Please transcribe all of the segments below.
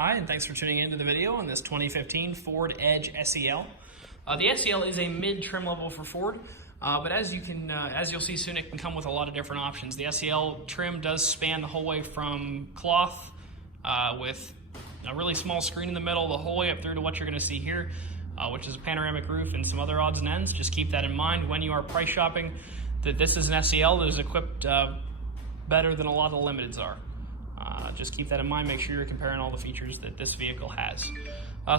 Hi, and thanks for tuning into the video on this 2015 Ford Edge SEL. The SEL is a mid-trim level for Ford, but as you'll see soon, it can come with a lot of different options. The SEL trim does span the whole way from cloth with a really small screen in the middle, the whole way up through to what you're going to see here, which is a panoramic roof and some other odds and ends. Just keep that in mind when you are price shopping, that this is an SEL that is equipped better than a lot of the limiteds are. Just keep that in mind. Make sure you're comparing all the features that this vehicle has.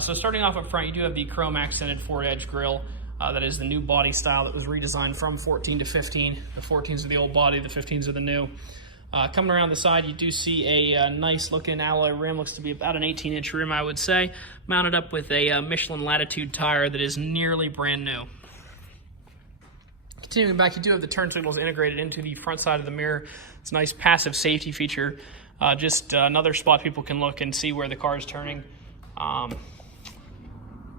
So starting off up front, you do have the chrome accented Ford Edge grille. That is the new body style that was redesigned from 14 to 15. The 14s are the old body, the 15s are the new. Coming around the side, you do see a nice looking alloy rim. Looks to be about an 18-inch rim, I would say, mounted up with a Michelin Latitude tire that is nearly brand new. Continuing back, you do have the turn signals integrated into the front side of the mirror. It's a nice passive safety feature. Just another spot people can look and see where the car is turning.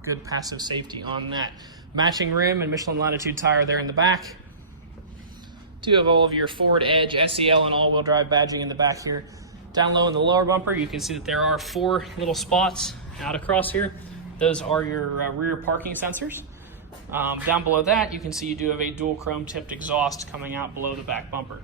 Good passive safety on that. Matching rim and Michelin Latitude tire there in the back. Do have all of your Ford Edge SEL and all-wheel drive badging in the back here. Down low in the lower bumper, you can see that there are 4 little spots out across here. Those are your rear parking sensors. Down below that, you can see you do have a dual chrome tipped exhaust coming out below the back bumper.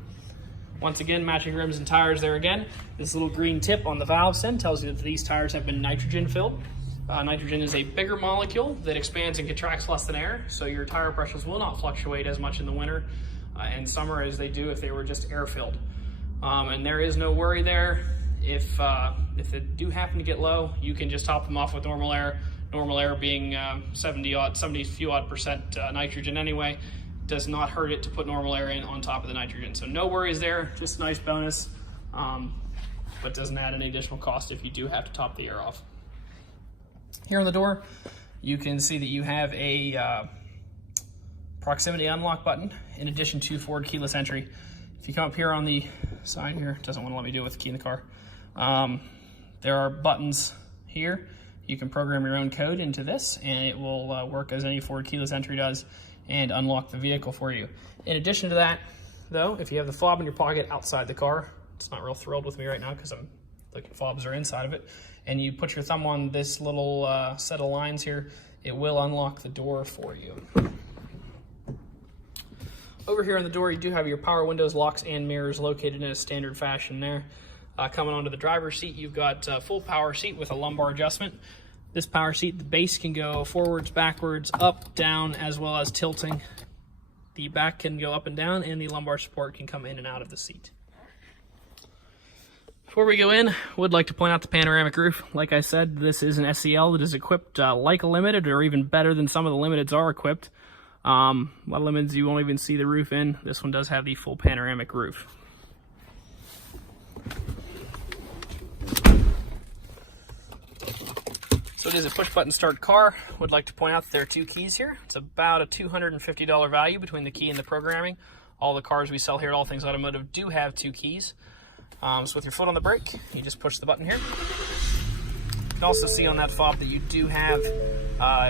Once again, matching rims and tires there again. This little green tip on the valve stem tells you that these tires have been nitrogen filled. Nitrogen is a bigger molecule that expands and contracts less than air, so your tire pressures will not fluctuate as much in the winter and summer as they do if they were just air filled. And there is no worry there. If they do happen to get low, you can just top them off with normal air. Normal air being 70 few odd percent nitrogen anyway. Does not hurt it to put normal air in on top of the nitrogen. So no worries there, just a nice bonus, but doesn't add any additional cost if you do have to top the air off. Here on the door, you can see that you have a proximity unlock button in addition to Ford keyless entry. If you come up here on the side here, it doesn't want to let me do it with the key in the car. There are buttons here. You can program your own code into this and it will work as any Ford keyless entry does and unlock the vehicle for you. In addition to that, though, if you have the fob in your pocket outside the car, it's not real thrilled with me right now because I'm looking, fobs are inside of it, and you put your thumb on this little set of lines here, it will unlock the door for you. Over here on the door, you do have your power windows, locks, and mirrors located in a standard fashion there. Coming onto the driver's seat, you've got full power seat with a lumbar adjustment. This power seat, the base can go forwards, backwards, up, down, as well as tilting. The back can go up and down, and the lumbar support can come in and out of the seat. Before we go in, would like to point out the panoramic roof. Like I said, this is an SEL that is equipped like a Limited, or even better than some of the Limiteds are equipped. A lot of Limiteds you won't even see the roof in. This one does have the full panoramic roof. So it is a push-button start car. Would like to point out that there are 2 keys here. It's about a $250 value between the key and the programming. All the cars we sell here at All Things Automotive do have 2 keys. So with your foot on the brake, you just push the button here. You can also see on that fob that you do have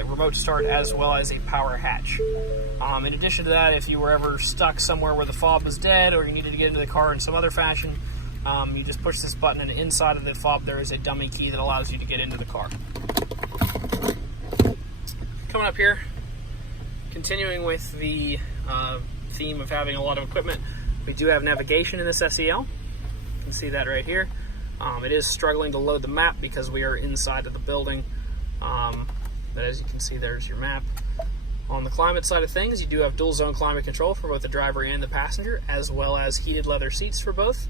remote start as well as a power hatch. In addition to that, if you were ever stuck somewhere where the fob was dead or you needed to get into the car in some other fashion, you just push this button and inside of the fob there is a dummy key that allows you to get into the car. Coming up here, continuing with the theme of having a lot of equipment, we do have navigation in this SEL. You can see that right here. It is struggling to load the map because we are inside of the building. But as you can see, there's your map. On the climate side of things, you do have dual zone climate control for both the driver and the passenger, as well as heated leather seats for both.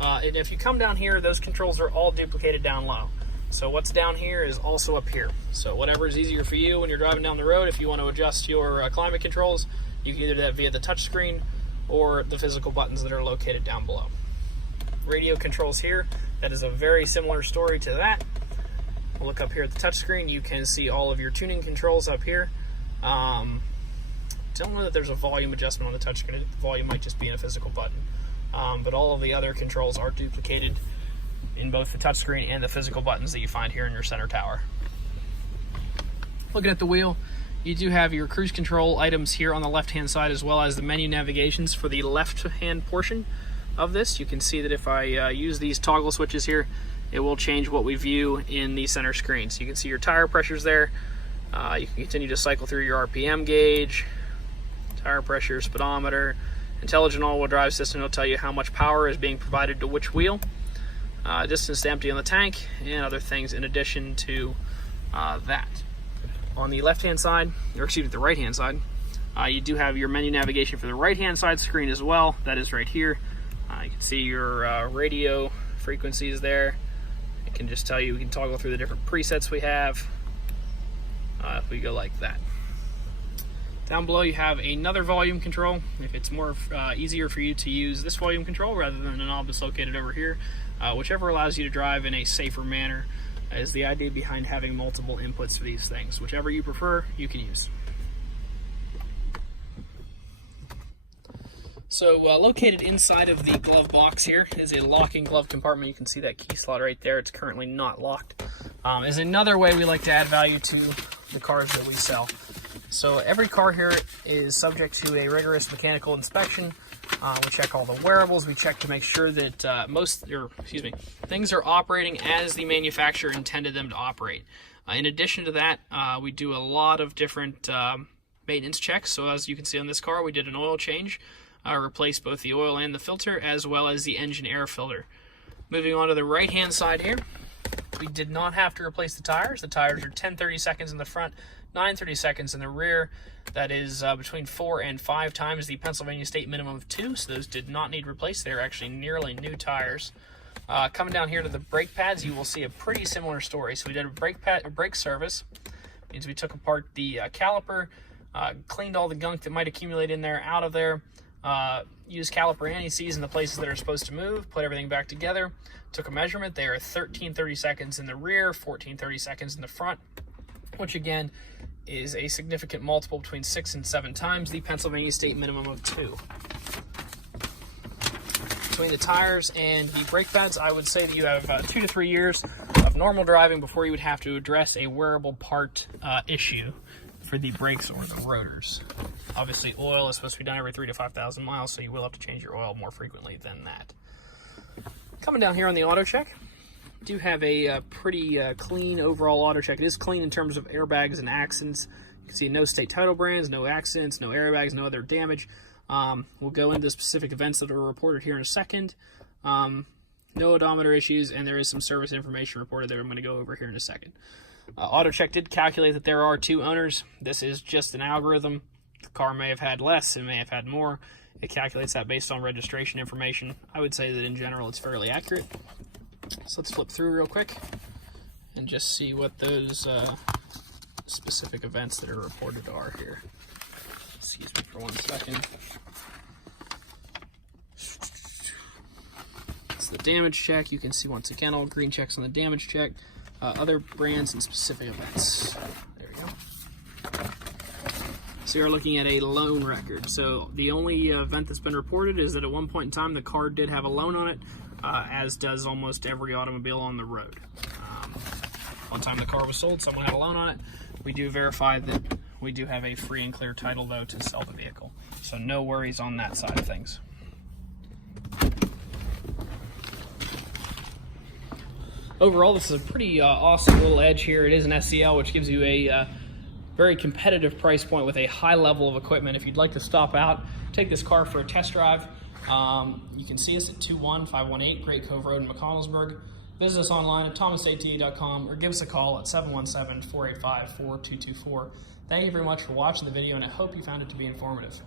And if you come down here, those controls are all duplicated down low. So what's down here is also up here. So whatever is easier for you when you're driving down the road, if you want to adjust your climate controls, you can either do that via the touchscreen or the physical buttons that are located down below. Radio controls here, that is a very similar story to that. We'll look up here at the touchscreen, you can see all of your tuning controls up here. Don't know that there's a volume adjustment on the touchscreen. The volume might just be in a physical button. But all of the other controls are duplicated in both the touchscreen and the physical buttons that you find here in your center tower. Looking at the wheel, you do have your cruise control items here on the left-hand side, as well as the menu navigations for the left-hand portion of this. You can see that if I use these toggle switches here, it will change what we view in the center screen. So you can see your tire pressures there. You can continue to cycle through your RPM gauge, tire pressure, speedometer. Intelligent all-wheel drive system will tell you how much power is being provided to which wheel, distance to empty on the tank, and other things in addition to that. On the left-hand side, or excuse me, the right-hand side, you do have your menu navigation for the right-hand side screen as well. That is right here. You can see your radio frequencies there. It can just tell you, we can toggle through the different presets we have. If we go like that. Down below you have another volume control. If it's more easier for you to use this volume control rather than a knob that's located over here, whichever allows you to drive in a safer manner is the idea behind having multiple inputs for these things. Whichever you prefer, you can use. So located inside of the glove box here is a locking glove compartment. You can see that key slot right there. It's currently not locked. Is another way we like to add value to the cars that we sell. So every car here is subject to a rigorous mechanical inspection. We check all the wearables. We check to make sure that things are operating as the manufacturer intended them to operate. In addition to that, we do a lot of different maintenance checks. So as you can see on this car, we did an oil change, replaced both the oil and the filter, as well as the engine air filter. Moving on to the right-hand side here, we did not have to replace the tires. The tires are 10-30 seconds in the front, 9-30 seconds in the rear. That is between 4 and 5 times the Pennsylvania state minimum of 2, so those did not need replaced. They're actually nearly new tires. Coming down here to the brake pads, you will see a pretty similar story. So we did a brake service. Means we took apart the caliper, cleaned all the gunk that might accumulate in there out of there, used caliper anti-seize in the places that are supposed to move, put everything back together, took a measurement. They are 13-30 seconds in the rear, 14-30 seconds in the front, which again is a significant multiple between 6 and 7 times the Pennsylvania state minimum of 2. Between the tires and the brake pads, I would say that you have 2 to 3 years of normal driving before you would have to address a wearable part issue for the brakes or the rotors. Obviously, oil is supposed to be done every 3,000 to 5,000 miles, so you will have to change your oil more frequently than that. Coming down here on the auto check, do have a pretty clean overall auto check. It is clean in terms of airbags and accidents. You can see no state title brands, no accidents, no airbags, no other damage. We'll go into specific events that are reported here in a second. No odometer issues, and there is some service information reported there I'm going to go over here in a second. AutoCheck did calculate that there are 2 owners. This is just an algorithm. The car may have had less, it may have had more. It calculates that based on registration information. I would say that in general it's fairly accurate. So let's flip through real quick and just see what those specific events that are reported are here. Excuse me for 1 second. It's the damage check. You can see once again all green checks on the damage check. Other brands and specific events. There we go. So you're looking at a loan record. So the only event that's been reported is that at one point in time the car did have a loan on it, as does almost every automobile on the road. One time the car was sold, someone had a loan on it. We do verify that we do have a free and clear title though to sell the vehicle. So no worries on that side of things. Overall, this is a pretty awesome little Edge here. It is an SEL, which gives you a very competitive price point with a high level of equipment. If you'd like to stop out, take this car for a test drive, you can see us at 21518 Great Cove Road in McConnellsburg. Visit us online at thomasata.com or give us a call at 717-485-4224. Thank you very much for watching the video, and I hope you found it to be informative.